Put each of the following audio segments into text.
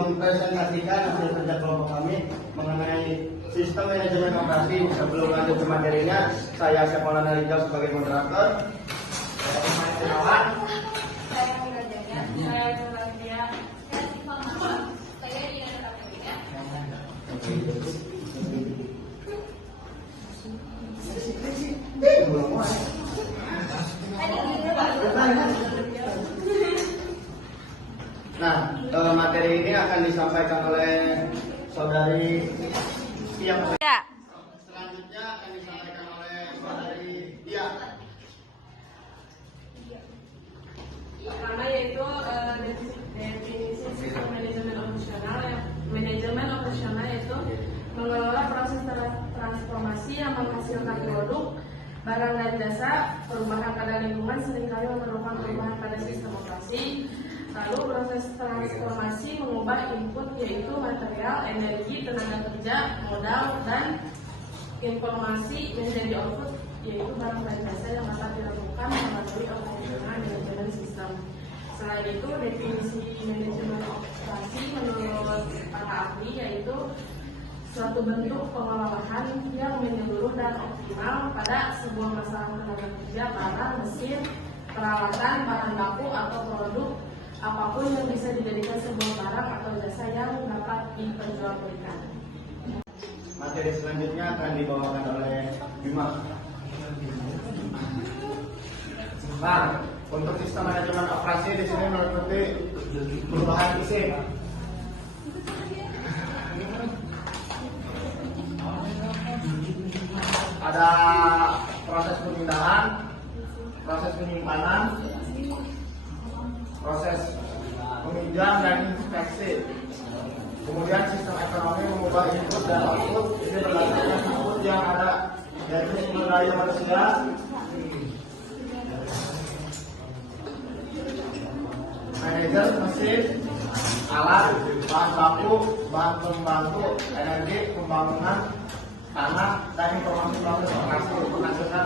mempresentasikan hasil kerja kelompok kami mengenai sistem manajemen operasi. Sebelum lanjut ke materinya, saya Maulana Rizal sebagai moderator. Saya Pemain Gunawan. Saya Murajanya. Saya Nurlandia. Saya Siva Mama. Saya Diana Rafiya. Nah, materi ini akan disampaikan oleh saudari Tia. Selanjutnya akan disampaikan oleh saudari Tia. Pertama yaitu definisi sistem manajemen operasional. Manajemen operasional yaitu mengelola proses transformasi yang menghasilkan produk, barang dan jasa. Perubahan pada lingkungan seringkali memerlukan perubahan pada sistem operasi. Lalu proses transformasi mengubah input yaitu material, energi, tenaga kerja, modal, dan informasi menjadi output yaitu barang dan jasa yang dapat dilakukan melalui operasional manajemen sistem. Selain itu, definisi manajemen operasi menurut para ahli yaitu suatu bentuk pengelolaan yang menyeluruh dan optimal pada sebuah masalah tenaga kerja, barang, mesin, peralatan, bahan baku atau produk apapun yang bisa dijadikan sebuah barang atau jasa yang dapat diperjualbelikan. Materi selanjutnya akan dibawakan oleh Bima. Nah, untuk sistem manajemen operasi di sini meliputi perubahan isi. Ada proses pemindahan, proses penyimpanan, proses peminjam dan inspeksi. Kemudian sistem ekonomi mengubah input dan output. Ini berdasarkan input yang ada yaitu sumber daya manusia, manajer, mesin, alat, bahan baku, bahan pembantu, energi, pembangunan, tanah, dan informasi proses operasi menghasilkan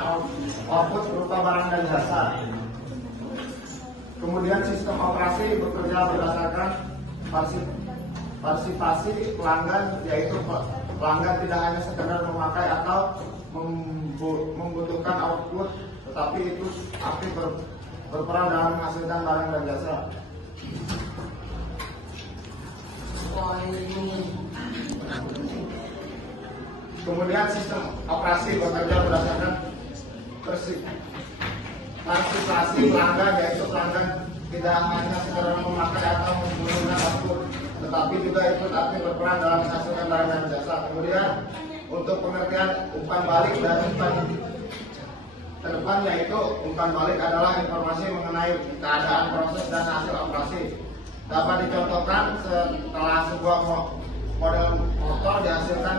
output berupa barang dan jasa. Kemudian sistem operasi bekerja berdasarkan partisipasi pelanggan, yaitu pelanggan tidak hanya sekedar memakai atau membutuhkan output, tetapi itu aktif berperan dalam menghasilkan barang dan jasa. Kemudian sistem operasi bekerja berdasarkan partisipasi pelanggan, yaitu pelanggan tidak hanya sekedar memakai atau menggunakan output, tetapi juga ikut aktif berperan dalam menghasilkan barang dan jasa. Kemudian untuk pengertian umpan balik dan umpan terdepan, yaitu umpan balik adalah informasi mengenai keadaan proses dan hasil operasi. Dapat dicontohkan setelah sebuah model motor dihasilkan,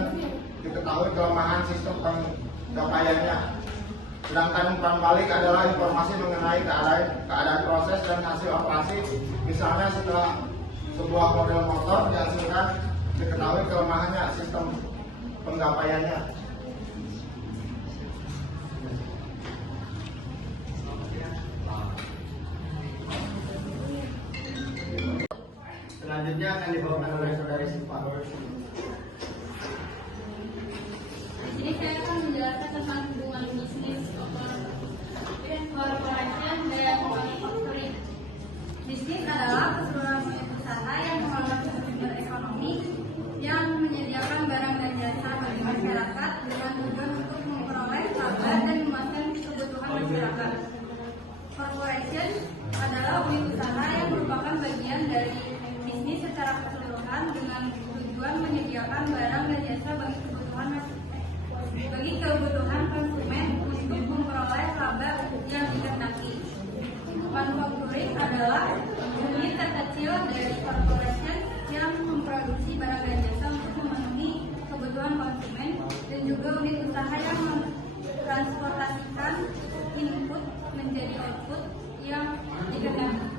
diketahui kelemahan sistem pencapaiannya. Sedangkan umpan balik adalah informasi mengenai keadaan proses dan hasil operasi. Misalnya setelah sebuah model motor dihasilkan, diketahui kelemahannya, sistem penggapaiannya. Selanjutnya akan dibawakan oleh saudari Siva. Jadi saya akan menjelaskan tentang hubungan bisnis corporation dan manufacturing. Bisnis adalah keseluruhan unit usaha yang mengelola sumber ekonomi yang menyediakan barang dan jasa bagi masyarakat dengan tujuan untuk memperoleh laba dan memuaskan kebutuhan masyarakat. Corporation adalah unit usaha yang merupakan bagian dari bisnis secara keseluruhan dengan tujuan menyediakan barang dan jasa bagi kebutuhan konsumen untuk memperoleh laba yang dikehendaki. Manufacturing adalah unit terkecil dari corporation yang memproduksi barang dan jasa untuk memenuhi kebutuhan konsumen, dan juga unit usaha yang mentransportasikan input menjadi output yang dikehendaki.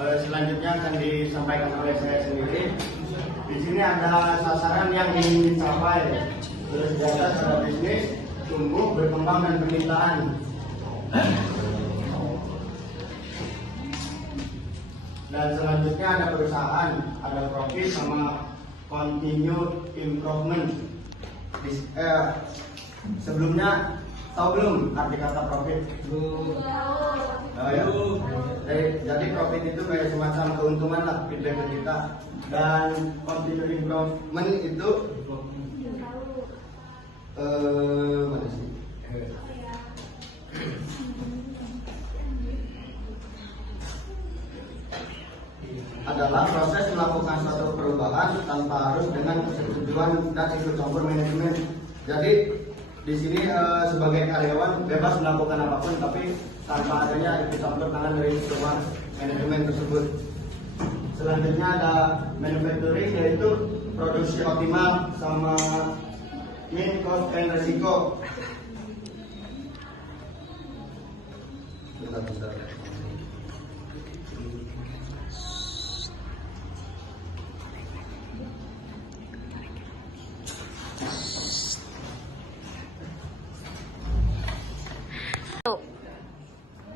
Selanjutnya akan disampaikan oleh saya sendiri. Di sini ada sasaran yang ingin dicapai. Terus data secara bisnis, tumbuh, berkembang, dan berlimpaan. Dan selanjutnya ada perusahaan, ada profit sama continued improvement. Sebelumnya tahu belum arti kata profit? Oh, ya. Jadi profit itu kayak semacam keuntungan lah, feedback ke kita. Dan continued improvement itu mana sih? Adalah proses melakukan suatu perubahan tanpa harus dengan persetujuan dan ikut campur manajemen. Jadi di sini sebagai karyawan bebas melakukan apapun, tapi tanpa adanya ikut campur tangan dari semua manajemen tersebut. Selanjutnya ada manufacturing, yaitu produksi optimal sama min cost and resiko. Bentar.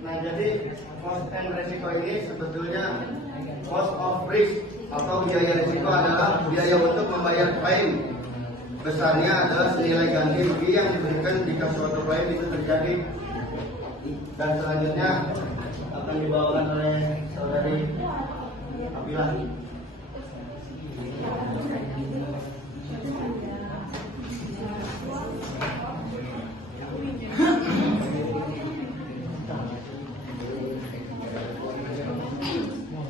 Nah, jadi cost and resiko ini sebetulnya cost of risk atau biaya risiko adalah biaya untuk membayar klaim. Besarnya adalah senilai ganti rugi yang diberikan jika suatu klaim itu terjadi. Dan selanjutnya akan dibawakan oleh saudari Abila.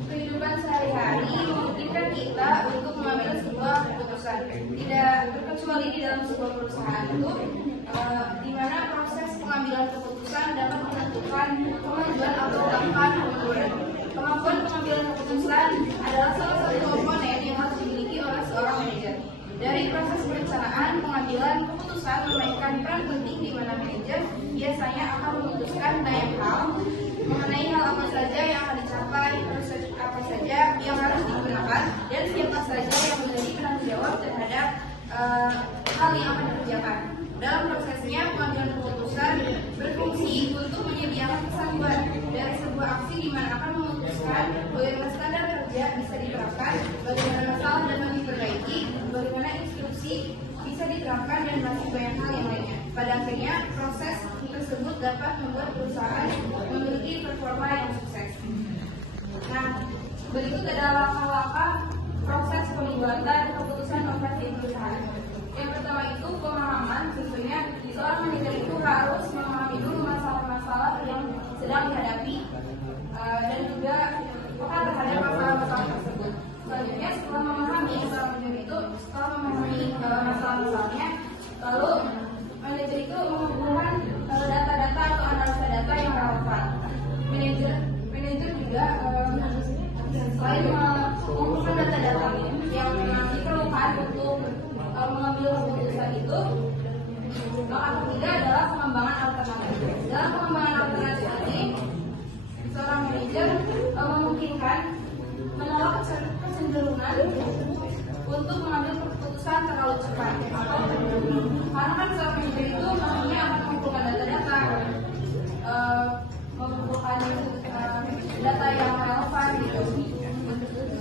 Kehidupan sehari-hari memungkinkan kita untuk mengambil sebuah keputusan. Tidak terkecuali di dalam sebuah perusahaan itu, di mana proses pengambilan keputusan dapat menentukan kemajuan atau bahkan kemunduran. Kemampuan pengambilan keputusan adalah salah satu komponen yang harus dimiliki oleh seorang manajer. Dari proses perencanaan, pengambilan keputusan memainkan peran penting di mana manajer biasanya akan memutuskan banyak hal mengenai hal apa saja yang akan dicapai, proses apa saja yang harus digunakan, dan siapa saja yang menjadi penanggung jawab terhadap hal yang akan dikerjakan. Dalam prosesnya, pengambilan keputusan berfungsi untuk menyediakan kesatuan dari sebuah aksi di mana akan memutuskan bagaimana standar kerja bisa diterapkan, bagaimana masalah dapat diperbaiki, bagaimana instruksi bisa diterapkan, dan masih banyak hal yang lainnya. Pada akhirnya, proses tersebut dapat membuat perusahaan memiliki performa yang sukses. Nah, berikut adalah langkah-langkah proses pembuatan keputusan operasi perusahaan. Yang pertama itu pemahaman. Tentunya seorang manajer itu harus memahami dulu masalah-masalah yang sedang dihadapi dan juga peka terhadap masalah-masalah tersebut. Selanjutnya, setelah memahami seorang manajer itu, setelah memahami masalah-masalahnya, lalu manajer itu mengumpulkan data-data atau analisa data yang relevan. Manajer juga selain mengumpulkan data-data yang diperlukan untuk mengambil keputusan itu, langkah ketiga adalah pengembangan alternatif. Dalam pengembangan alternatif ini, seorang manajer memungkinkan menolak kecenderungan untuk mengambil keputusan terlalu cepat. Karena kan seorang manajer itu maksudnya akan mengumpulkan data-data, mengumpulkan data yang relevan gitu,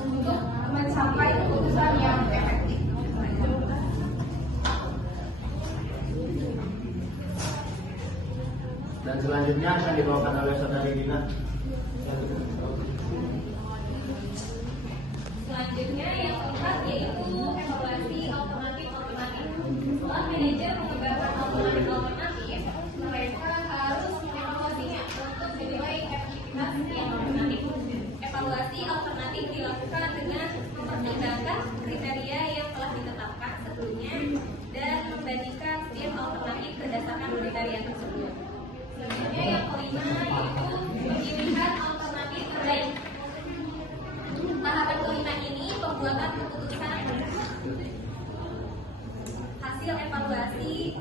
untuk mencapai keputusan yang efektif. Dan selanjutnya akan dibawakan oleh saudari Dina. Selanjutnya yang keempat yaitu evaluasi alternatif. Setelah manajer mengeluarkan alternatif, mereka harus mengevaluasinya untuk menilai efektivitas yang alternatif. Evaluasi alternatif dilakukan dengan mempertimbangkan kriteria yang telah ditetapkan sebelumnya dan membandingkan setiap alternatif berdasarkan kriteria tersebut. Selanjutnya yang kelima yaitu pemilihan alternatif terbaik. Tahapan kelima ini pembuatan keputusan. Hasil evaluasi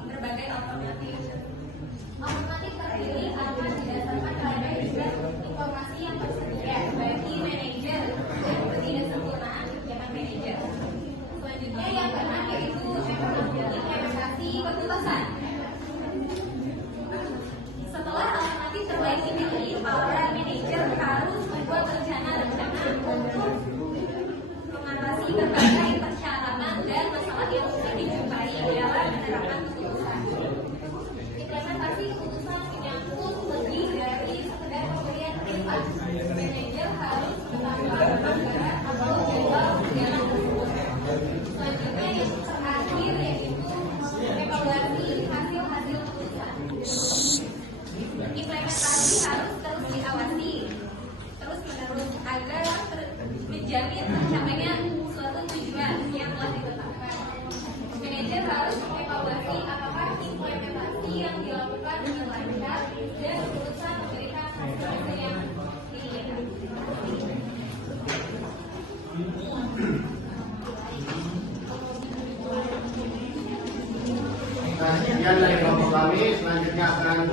Sekian dari kelompok kami. Selanjutnya akan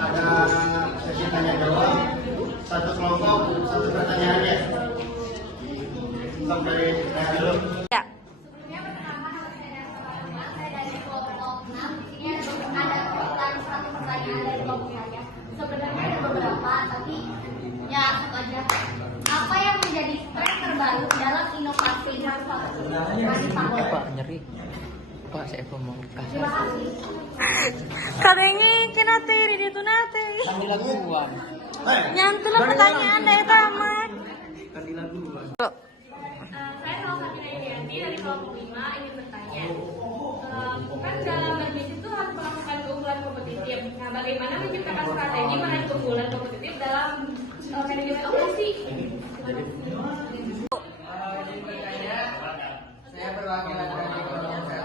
ada sesi tanya jawab. Satu kelompok, satu pertanyaan ya. Sampai dulu. Ya. Sebelumnya pertama saya dari kelompok 6. Ini ada sekitar 100 pertanyaan dari kelompok saya. Sebenarnya ada beberapa, tapi ya langsung aja. Apa yang menjadi tren terbaru dalam inovasi manufaktur? Pak nyeri. Pak saya mau kasih. Terima kasih. Katanya kena teri di tunate. Kan dilakukan. Nyantulah pertanyaan dari tamat. Kan dilakukan. Saya Nova Yanti dari kelompok 5 ingin bertanya. Kan dalam bisnis itu harus melakukan keunggulan kompetitif. Nah, bagaimana menciptakan strategi meraih keunggulan kompetitif dalam manajemen operasi? Saya perwakilan dari kelompok 1.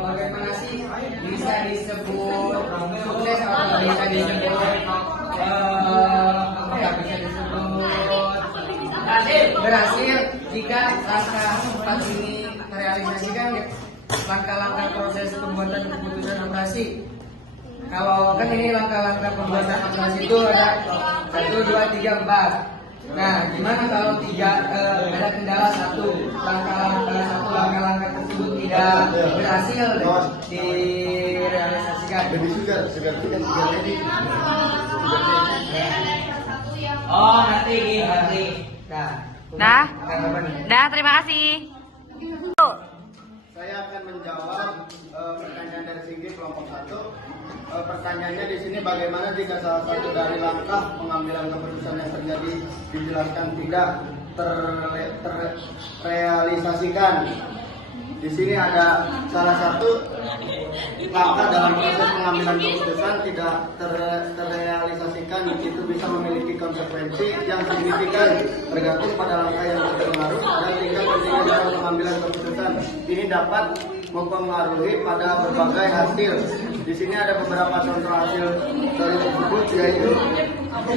Bagaimana sih bisa disebut sukses atau bisa disebut apa ya, bisa disebut berhasil jika langkah 4 ini merealisasikan langkah-langkah proses pembuatan keputusan operasi. Kalau kan ini langkah-langkah pembuatan operasi itu ada 1, 2, 3, 4. Nah, gimana kalau ada kendala langkah-langkah tersebut tidak berhasil direalisasikan? Jadi sudah ini. Oh, nanti. Dah. Dah, terima kasih. Saya akan menjawab pertanyaan dari Singgi kelompok 1. Pertanyaannya di sini bagaimana jika salah satu dari langkah pengambilan keputusan yang terjadi dijelaskan tidak terrealisasikan. Di sini ada salah satu langkah dalam proses pengambilan keputusan tidak terrealisasikan, itu bisa memiliki konsekuensi yang signifikan tergantung pada langkah yang terpengaruh dan tingkat pentingnya dalam pengambilan keputusan. Ini dapat mempengaruhi pada berbagai hasil. Di sini ada beberapa contoh hasil dari tersebut, yaitu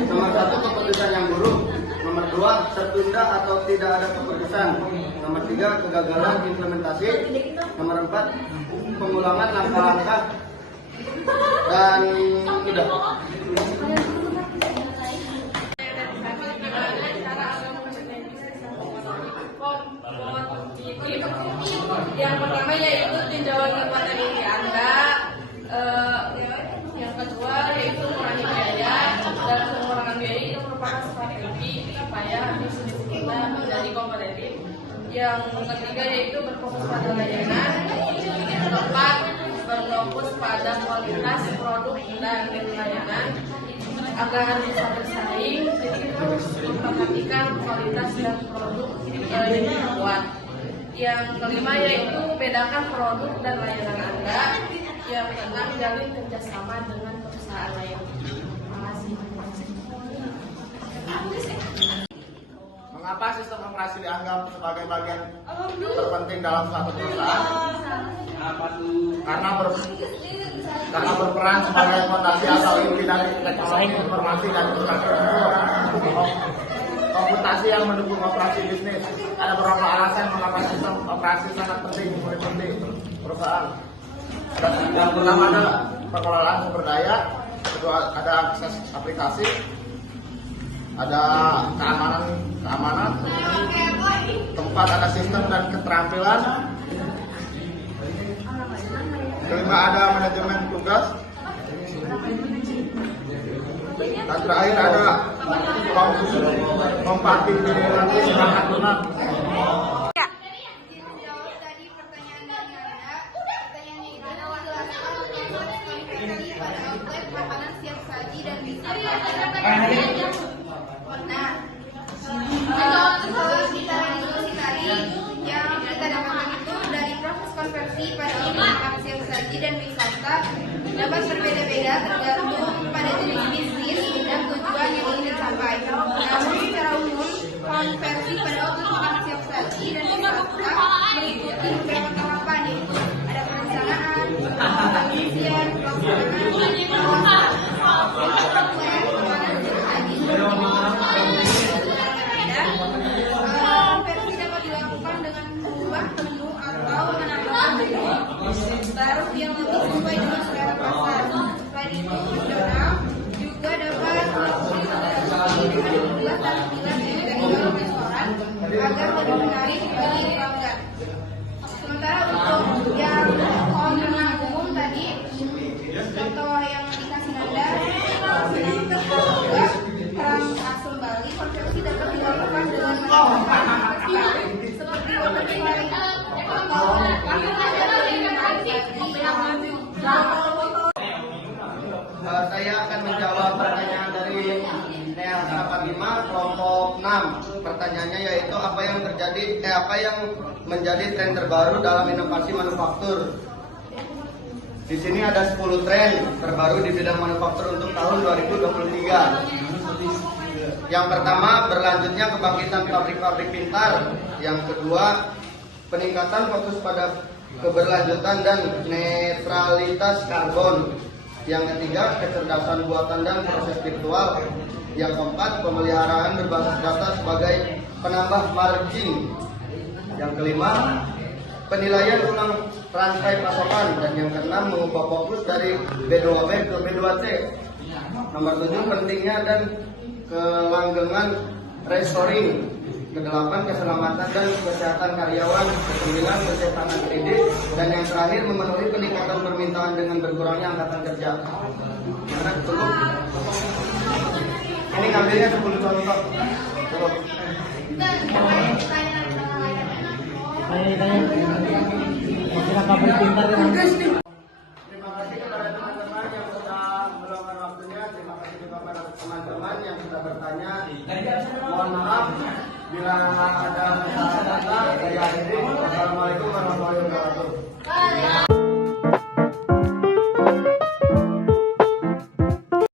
nomor 1 keputusan yang buruk, nomor 2 tertunda atau tidak ada keputusan, nomor 3 kegagalan implementasi, nomor 4 pengulangan langkah-langkah, dan udah. Yang pertama yaitu tinjauan kekuatan diri Anda. Yang kedua yaitu kurangi biaya, dan pengurangan biaya itu merupakan strategi supaya bisnis kita menjadi kompetitif. Yang ketiga yaitu berfokus pada layanan. Yang keempat berfokus pada kualitas produk dan layanan agar bisa bersaing. Jadi kita harus memperhatikan kualitas dan produk yang dibuat. Yang kelima yaitu bedakan produk dan layanan Anda. Yang keenam jalin kerjasama dengan perusahaan lain. Terima kasih. Mengapa sistem operasi dianggap sebagai bagian terpenting dalam suatu perusahaan? Karena berperan sebagai fondasi atau inti dari teknologi informasi dan infrastruktur komputasi yang mendukung operasi bisnis. Ada beberapa alasan mengapa sistem operasi sangat penting meliputi perusahaan. Yang pertama adalah pengelolaan sumber daya, kedua ada akses aplikasi, ada keamanan, tempat, ada sistem dan keterampilan. Kelima ada manajemen tugas, dan terakhir ada kompatibilitas perangkat lunak. Jawab tadi pertanyaan dari Anda. Pertanyaannya itu adalah pada outlet makanan siap saji dan bisa. Nah, kalau kita diskusi tadi yang kita dapatkan itu dari proses konversi pada outlet makanan siap saji dan wisata dapat berbeda-beda tergantung pada jenis bisnis dan tujuan yang ingin dicapai. Namun secara umum konversi pada outlet makanan siap saji dan wisata mengikuti beberapa tahapan, yaitu ada perencanaan, pengisian, pelaksanaan, konversi dapat dilakukan dengan mengubah menu atau menambahkan menu. Terus Saya akan menjawab pertanyaan dari Nelsa Fatima kelompok 6. Pertanyaannya yaitu apa yang menjadi tren terbaru dalam inovasi manufaktur. Di sini ada 10 tren terbaru di bidang manufaktur untuk tahun 2023. Yang pertama, berlanjutnya kebangkitan pabrik-pabrik pintar. Yang kedua, peningkatan fokus pada keberlanjutan dan netralitas karbon. Yang ketiga, kecerdasan buatan dan proses virtual. Yang keempat, pemeliharaan berbasis data sebagai penambah margin. Yang kelima, penilaian ulang rantai pasokan. Dan yang keenam, mengubah fokus dari B2B ke B2C. Nomor 7, pentingnya dan kelanggengan restoring. Kedelapan, keselamatan dan kesehatan karyawan. Kesembilan, kesehatan kredit. Dan yang terakhir, memenuhi peningkatan permintaan dengan berkurangnya angkatan kerja. Gimana, cukup? Ini ngambilnya 10 contoh. Cukup. Terima kasih kepada teman-teman yang sudah meluangkan waktunya. Terima kasih juga kepada teman-teman yang sudah bertanya. Mohon maaf bila ada